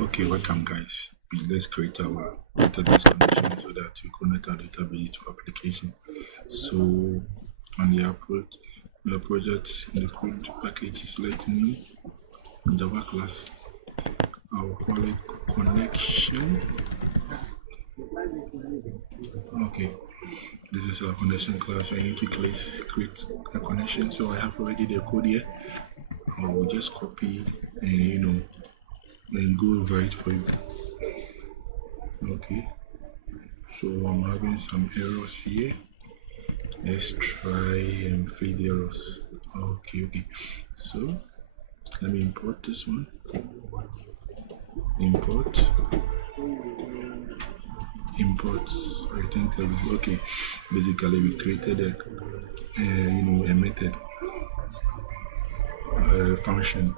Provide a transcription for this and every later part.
Okay, welcome guys. Let's create our database connection so that we connect our database to application. So on the project, the code package is let new Java class. I'll call it connection. Okay, this is our connection class. I need to create a connection. So I have already the code here. I will just copy and go over it for you. Okay, so I'm having some errors here. Let's try and fade the errors. Okay. So let me import this one. Imports. I think that is okay. Basically, we created a method, function.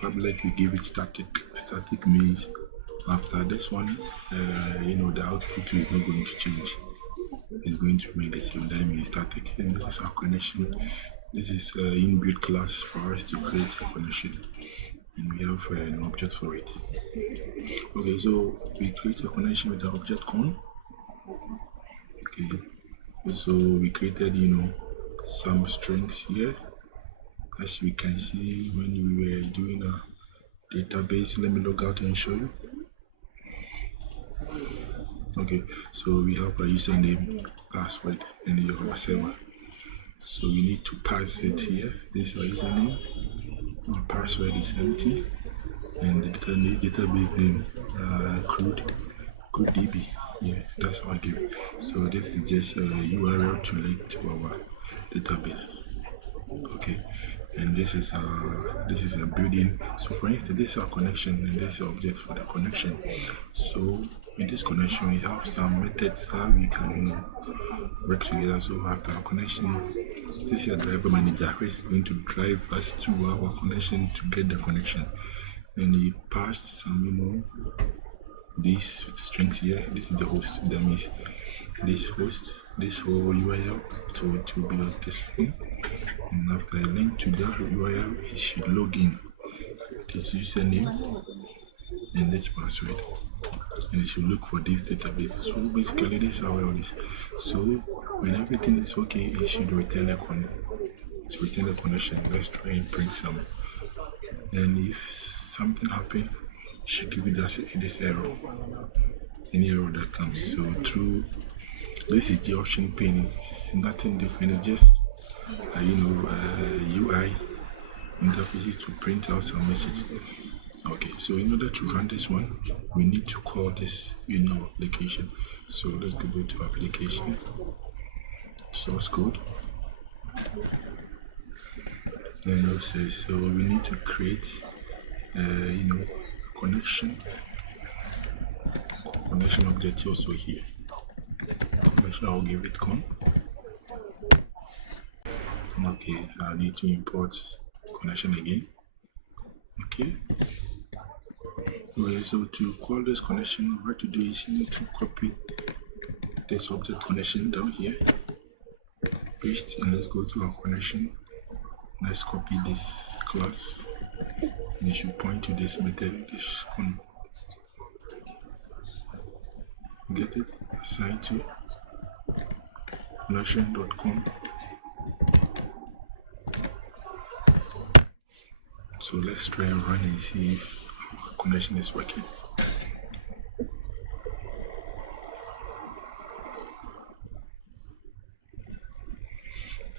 Public, we give it static. Static means after this one, the output is not going to change. It's going to remain the same. That means static. And this is our connection. This is inbuilt class for us to create a connection, and we have an object for it. Okay, so we create a connection with the object con. Okay, so we created some strings here, as we can see when we were doing a database. Let me log out and show you. Okay, so we have a username, password, and your server. So we need to pass it here. This is our username. Our password is empty, and the database name, crude DB. Yeah, that's how I give it. So this is just a URL to link to our database. Okay, and this is a building. So for instance, this is our connection, and this is object for the connection. So in this connection, we have some methods how we can work together. So after our connection, this is a driver manager who is going to drive us to our connection to get the connection, and he passed some these strings here. This is the host. That means this host, this whole URL, so it will be on this one. And after I link to that URL, it should log in this username and this password, and it should look for this database. So basically, this is how it is. So when everything is okay, it should return a connection. Let's try and print some. And if something happens, it should give us this error. Any error that comes. So through this is the option pane. It's nothing different. It's just UI interfaces to print out some message. Okay, so in order to run this one, we need to call this application. So let's go to application, source code, and also so we need to create connection object also here. Connection, I'll give it con. Okay, I need to import connection again. Okay. Okay, so to call this connection, what to do is you need to copy this object connection down here, paste, and let's go to our connection. Let's copy this class, and it should point to this method, this con. Get it? Assign to connection.com. So let's try and run and see if our connection is working.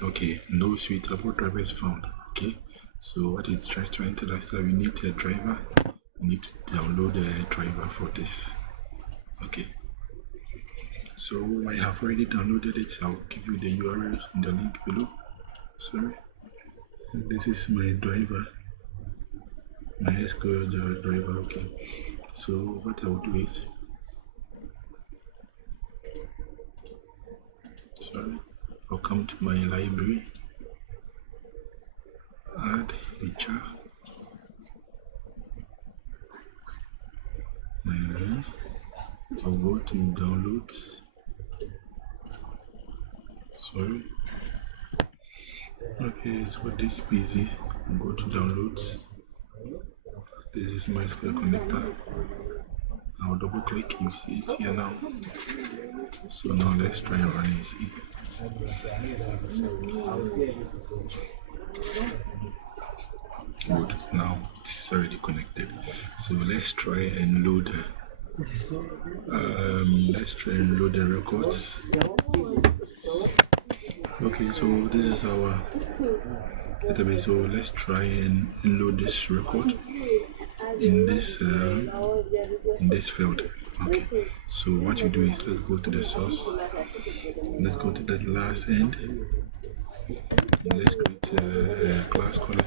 Okay, no suitable drivers found. Okay, so what it's trying to tell us that we need a driver. We need to download a driver for this. Okay, so I have already downloaded it. I'll give you the URL in the link below. Sorry, this is my driver, my mysql driver. Okay, so what I'll do is, I'll come to my library, add HR, and I'll go to downloads. Sorry. Okay, so this PC, I'll go to downloads. This is mysql connector. I'll double click, you see it here now. So now let's try and run and see. Good, now it's already connected. So let's try and load the records. Okay, so this is our database. So let's try and load this record in this field. Okay, so what you do is let's go to the source, let's go to the last end, and let's create a class called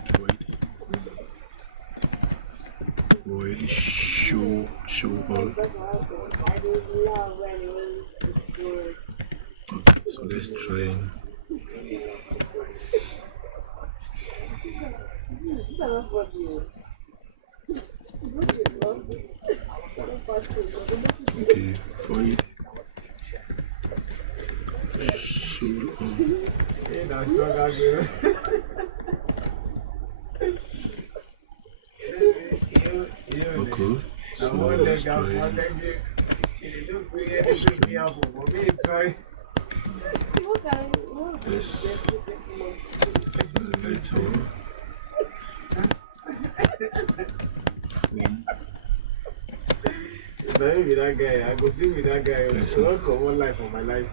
void show all. Okay, so let's try and okay, void show all. Okay, so let's try let's select our form. With that guy, I go deal with that guy. It's not common life for my life.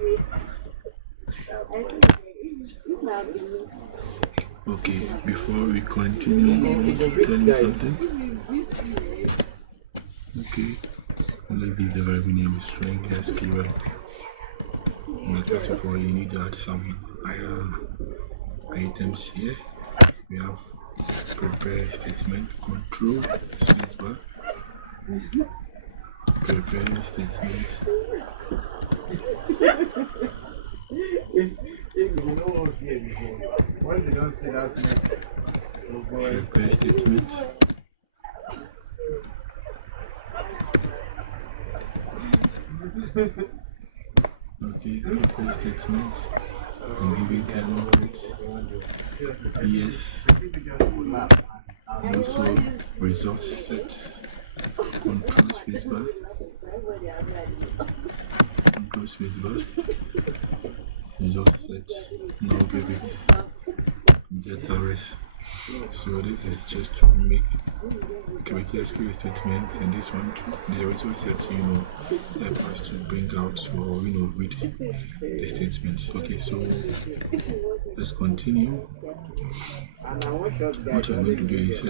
Okay, before we continue, tell me something. Okay, let's give the variable name string SQL. But first of all, you need to add some items here. We have prepare statement, control spacebar, prepare statement. Once they don't say that's me. Prepare statement. Okay, prepare statement. And give it time operates. Yes. And also result set. Control spacebar. Control spacebar. Result set. Now give it data rest. So this is just to make create SQL statements, and this one too. The result set, help us to bring out or read the statements. Okay, so let's continue. What you're going to do is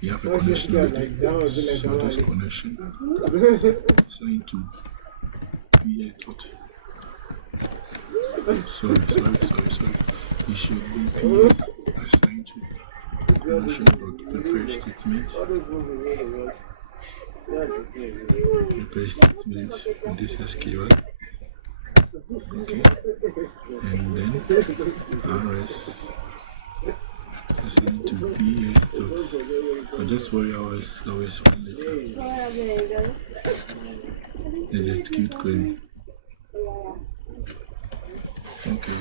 you have a connection ready. So this connection assigned to PA dot. Sorry. It should be PS assigned to connection dot prepare statement. Prepare statement with this SQL. Okay, and then RS assigned to PS dot. Just worry, I will explain later. Let's execute query. Okay.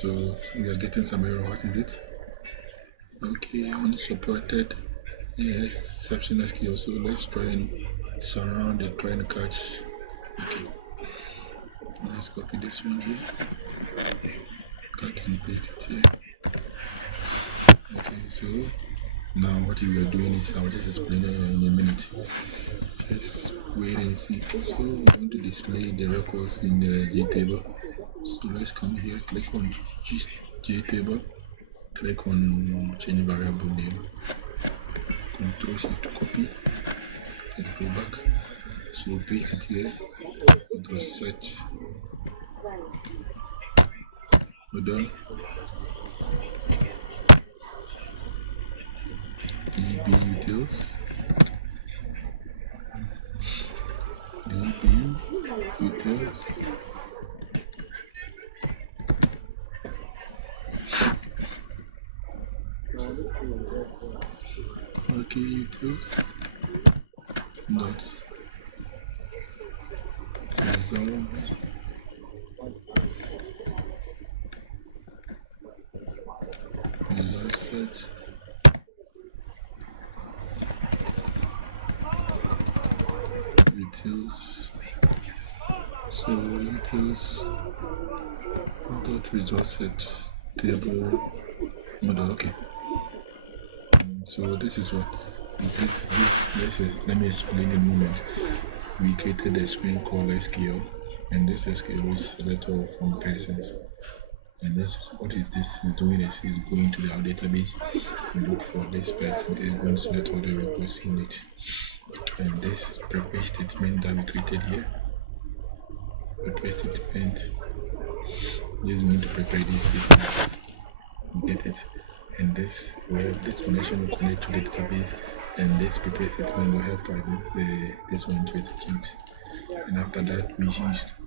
So we are getting some error. What is it? Okay, unsupported exception SQL. So let's try and surround it, try and catch. Okay. Let's copy this one here. Cut and paste it here. Okay, so now what we are doing is I'll just explain it in a minute. Just wait and see. So we're going to display the records in the Jtable. So let's come here, click on Jtable, click on change variable name, Control C to copy. Let's go back. So paste it here. It was set. We're done. DB utils. Okay, utils. Dot. Result. Result set. details. So details dot result set table model. Okay. So this is what this is. Let me explain in a moment. We created a screen called SQL, and this SQL is select all from persons. And this what is this is doing is going to our database and look for this person. Is going to select all the records in it. And this prepare statement that we created here. Prepare statement is going to prepare this statement. You get it? And this will have this connection will connect to the database, and this prepare statement will help us with this one to execute. And after that,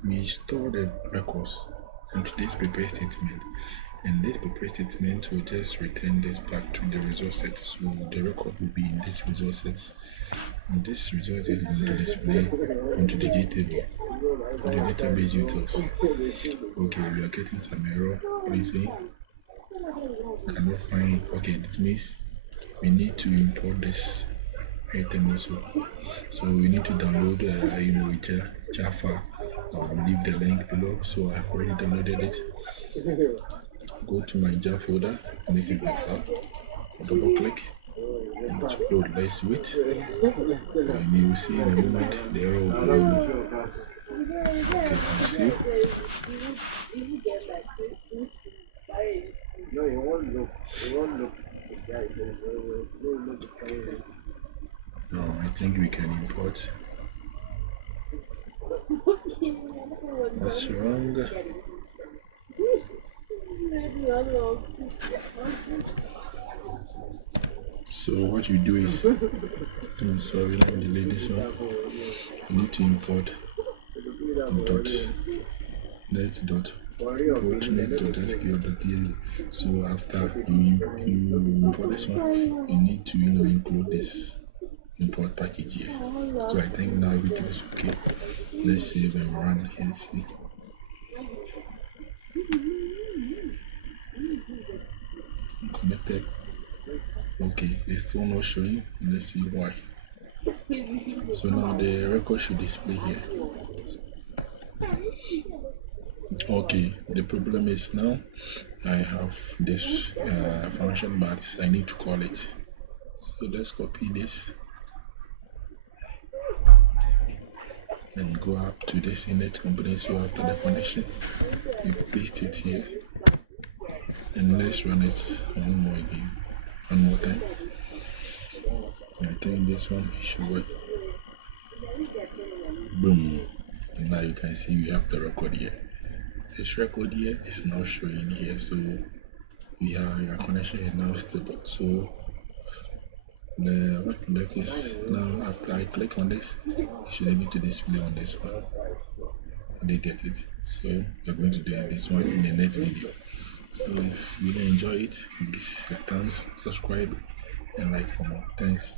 we store the records into this prepare statement, and this prepare statement will just return this back to the result set. So the record will be in this result set, and this result is going to display onto the Jtable, the database details. Okay, we are getting some error. What is it? Cannot find. Okay, this means we need to import this item also. So we need to download Java. I'll leave the link below. So I've already downloaded it. Go to my Java folder, and this is the file. Double click and to load. Let's wait, and you will see in a moment the error will be. Okay, you see. No, you won't look. You won't look. No, I think we can import. That's wrong. So what you do is, I'm sorry, let me delete this one. You need to import dot let's dot .net.sql.txt. So after you import this one, you need to include this import package here. So I think now everything is okay. Let's save and run and see. Connected. Okay, it's still not showing. Let's see why. So now the record should display here. Okay, the problem is now I have this function, but I need to call it. So let's copy this and go up to this init component. So after the connection, you paste it here, and let's run it one more time. I think this one should work. Boom! And now you can see we have the record here. This record here is now showing here, so we have your connection is now stable. So what left is now after I click on this, it should be able to display on this one. They get it. So we're going to do this one in the next video. So if you enjoy it, give a thumbs, subscribe, and like for more. Thanks.